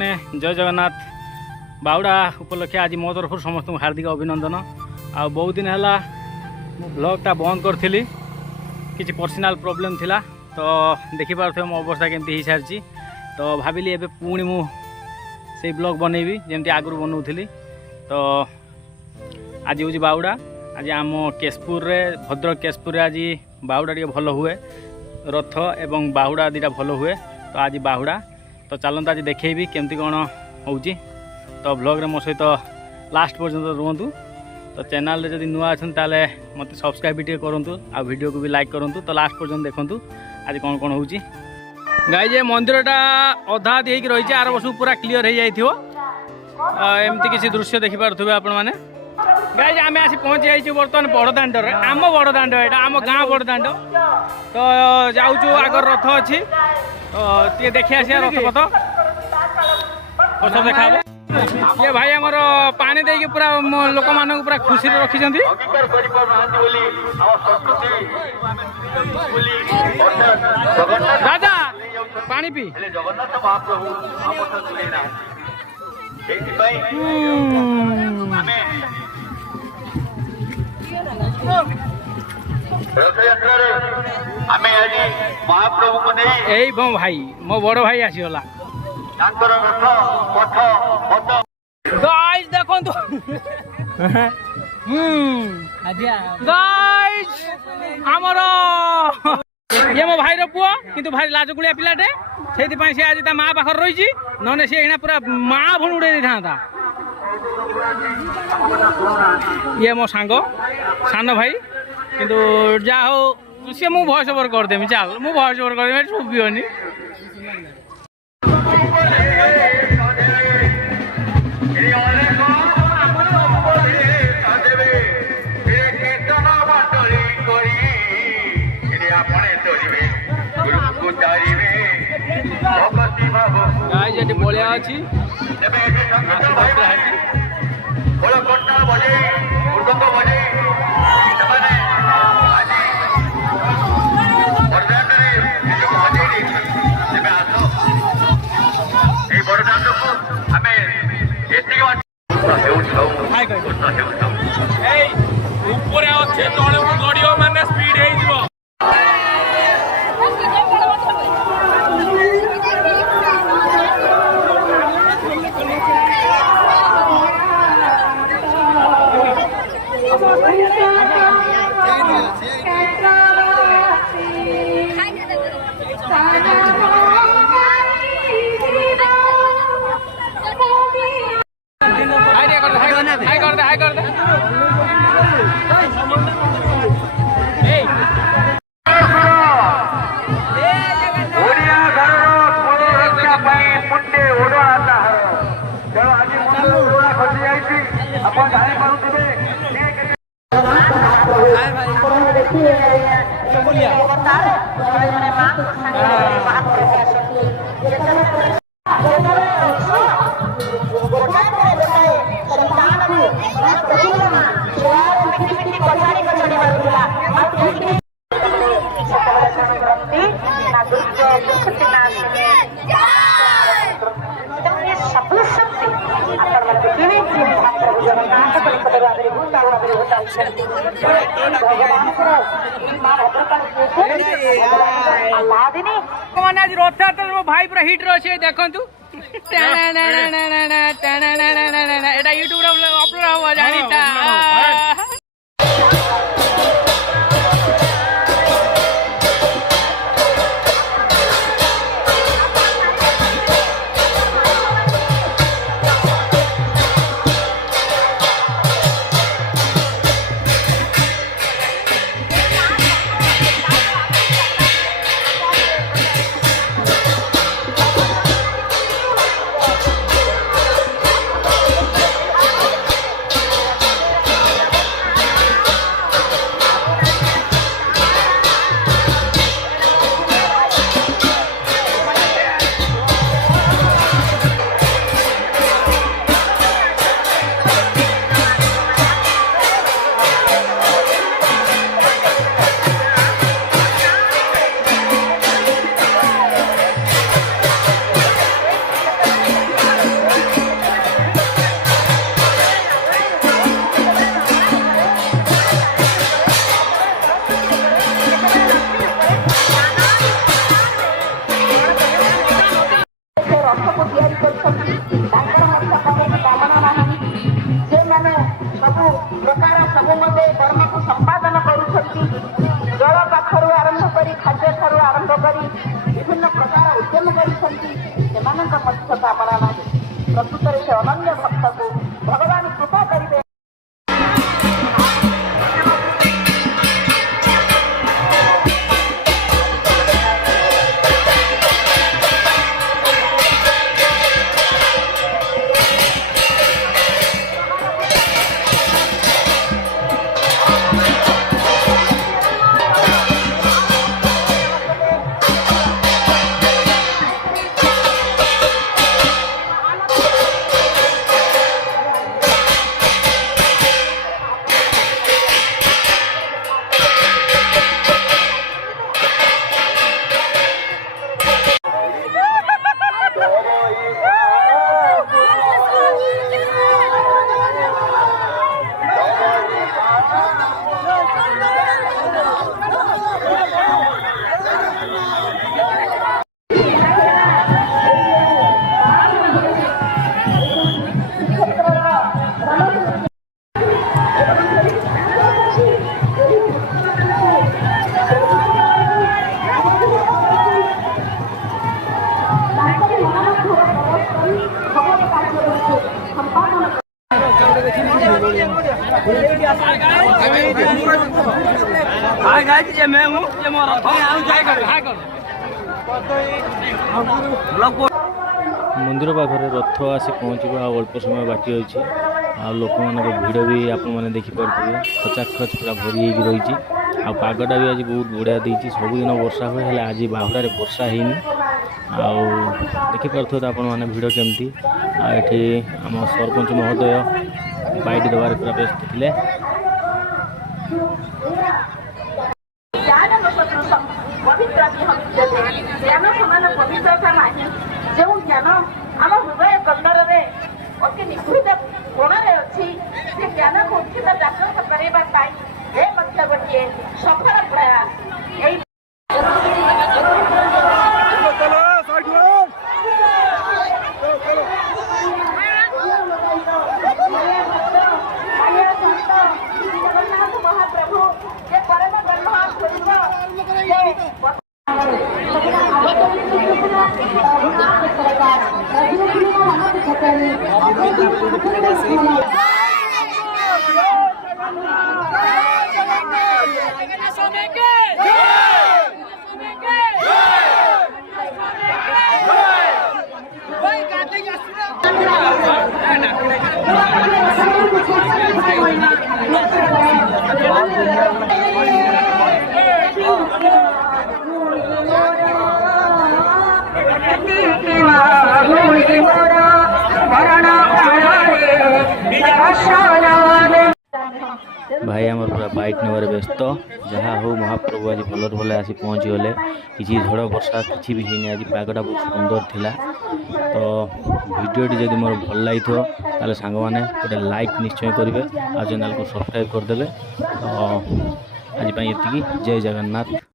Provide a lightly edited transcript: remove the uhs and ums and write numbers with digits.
मैंने जय जगन्नाथ बाहुड़ा उपलक्षे आज मो तरफ समस्त हार्दिक अभिनंदन। आ बहुत दिन है ब्लॉगटा बंद करी कि पर्सनाल प्रॉब्लम थिला तो देखिपे मो अवस्था केमती हो सारी तो भाविली एबे पुणी मु से ब्लॉग बनैबी जमती आगु बनाऊली। तो आज हूँ बाहुड़ा आज आम केशपुर रे भद्रक केशपुर आज बाहुड़ा टे भल हुए रथ एवं बाहुड़ा दीटा भल हुए। तो आज बाहुड़ा तो चलता आज देखेबी केमती कौन हो तो ब्लॉग रे मो सहित लास्ट पर्यंत रुहतु। तो चैनल जब नुआ अच्छा ताले मत सब्सक्राइब भी करूँ आ वीडियो को भी लाइक करूँ। तो लास्ट पर्यंत देखूँ आज कौन कौन हो गाइज ये मंदिरटा अधा दी रही आर वर्ष पूरा क्लीयर हो जामती किसी दृश्य देखिपे आपण मैंने। गाइज आम आसी पहुँची जाइए बर्तमान बड़दाण्ड आम बड़दाण्ड यहाँ आम गाँ बड़दाण्ड। तो जाऊँ आगर रथ अच्छी तो टे देखी आस रथ पथ पछ देखा ये भाई आमर पानी देके पूरा लोक मान पूरा खुशी रखी राजा पानी पी महाप्रभु को नहीं मो भाई मो बड़ भाई आसीगला गाइस देखो तो गाइस हमर ये मो भाई पुआ किंतु भाई लाजकुलिया पिलाटे से आज ता माँ पाखर रही नने सी एना पूरा माँ भुण उड़े था। ये मो सांग सान भाई किंतु जा हो सी मु भॉइस ओवर करदेमी चल मु भॉइस ओवर करदेमी शुभियोनी। गाइज बलिया अच्छी ऊपर अच्छे तले गड़ियो मैंने स्पीड हो आज रथयात्रा भाई पूरा हिट रही देखु यूट्यूब अपलोड हम जानी। କରୁଛନ୍ତି ତାଙ୍କର ମଧ୍ୟ କୌଣସି କାମନା ନାହିଁ। ସେମାନେ ସବୁ ପ୍ରକାର ସବୁ ମତେ କର୍ମକୁ ସମ୍ପାଦନ କରୁଛନ୍ତି। ଜଳ ପାଖରୁ ଆରମ୍ଭ କରି ଖାଦ୍ୟ ଠାରୁ ଆରମ୍ଭ କରି ବିଭିନ୍ନ ପ୍ରକାର ଉଦ୍ୟମ କରିଛନ୍ତି। ସେମାନଙ୍କ ମଧ୍ୟ କାମନା ନାହିଁ। ପ୍ରକୃତରେ ସେ ଅନନ୍ୟ ଭକ୍ତକୁ ଭଗବାନ କୃପା କରିବେ। मंदिर पाखे रथ आसी पहुँचवा अल्प समय बाकी अच्छी लोक मान भिड़ भी आपने देखिपे खचाखच पूरा भरी रही आगटा भी आज बहुत बढ़िया देती सबुदिन वर्षा हुए हेल्ले आज बाहुड़े वर्षा होनी देखिपे आपण मैंने भिड़ केमती ये आम सरपंच महोदय बाइट देवार पूरा व्यस्त थे। ज्ञान समान पवित्रता नहीं जो ज्ञान आम हृदय कंदर में अति निगृहित कोण अच्छी से ज्ञान को उचित जागृत करने गोटे सफल प्रयास। जगन्नाथ महाप्रभु जे परम ब्रह्म भाई आम पूरा बाइक नेबार व्यस्त जहाँ हो महाप्रभु आज भल भल आसी पहुँची गले किसी झड़ वर्षा किसी भी है आज पागटा बहुत सुंदर थिला। तो वीडियोटी जब मोर भल लगी ताले सांग मैंने गोटे लाइक निश्चय करेंगे आ चैनल को सब्सक्राइब करदे। तो आज ये जय जगन्नाथ।